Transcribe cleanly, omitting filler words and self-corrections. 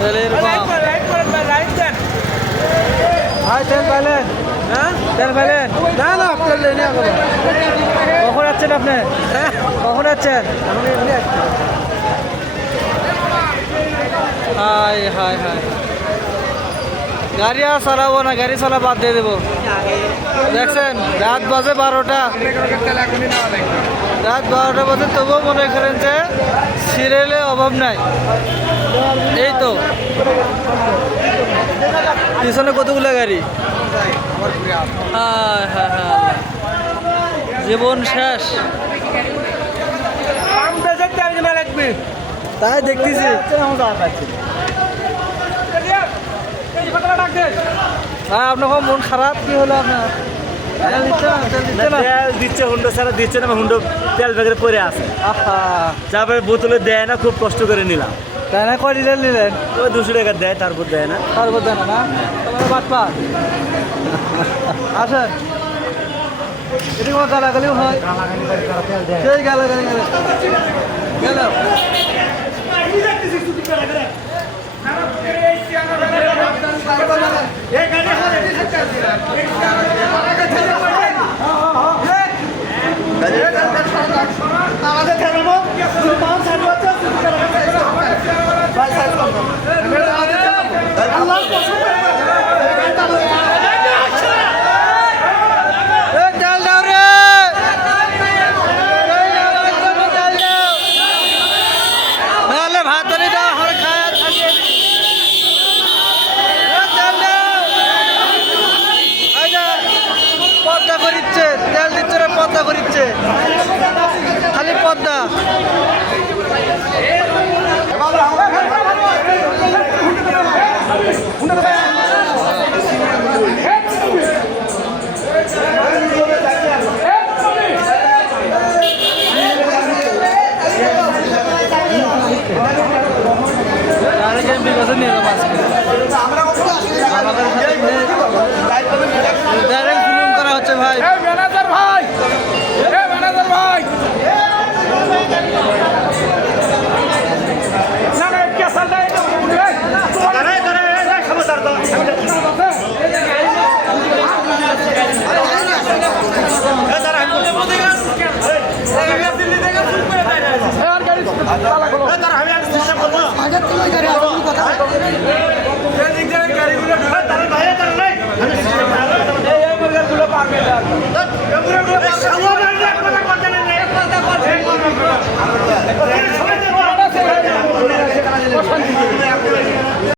তেলের পাম্প ভাই তেল পাইলেন? হ্যাঁ তেল পাইলেন? না না তেল নেই না কোনো। কখন যাচ্ছেন আপনি? হ্যাঁ কখন যাচ্ছেন? আমি এমনি আসছি। হাই হাই হাই, গাড়ি আর চালাবো না, গাড়ি চালা বাদ দিয়ে দেবো। দেখছেন রাত বাজে 12টা, রাত 12টা বাজে, তবুও মনে করেন যে সিরিয়ালের অভাব নাই। এই তো পিছনে কতগুলো গাড়ি, হায় হায় হায়, জীবন শেষ। তাই দেখতেছি হ্যাঁ, আপনার মন খারাপ, কি হলো আপনার? তেল দিচ্ছে না, তেল দিচ্ছে না? তেল দিচ্ছে, হুন্ডো ছাড়া দিচ্ছে না, হুন্ডো তেল প্যাকেটে পরে আছে। আহা, তারপরে বোতলে দেয় না, খুব কষ্ট করে নিলাম। তাই না? কয় লিটার নিলেন? ওই 200 টাকা দেয়, তারপর দেয় না। তারপর দেন না, তোমার বাটপা আসেন, এটি কোনো গালাগালিও হয়? সেই গালাগালি গেল পদ্মা করিচ্ছে, তেল দিচ্ছে না, পদ্মা করিচ্ছে, খালি পদ্মা। নিয়ে যাবো ডাইরেক্ট ফিল্ম করা হচ্ছে ভাই। ম্যানেজার ভাই, ম্যানেজার ভাই, না না কেসাল নাই তো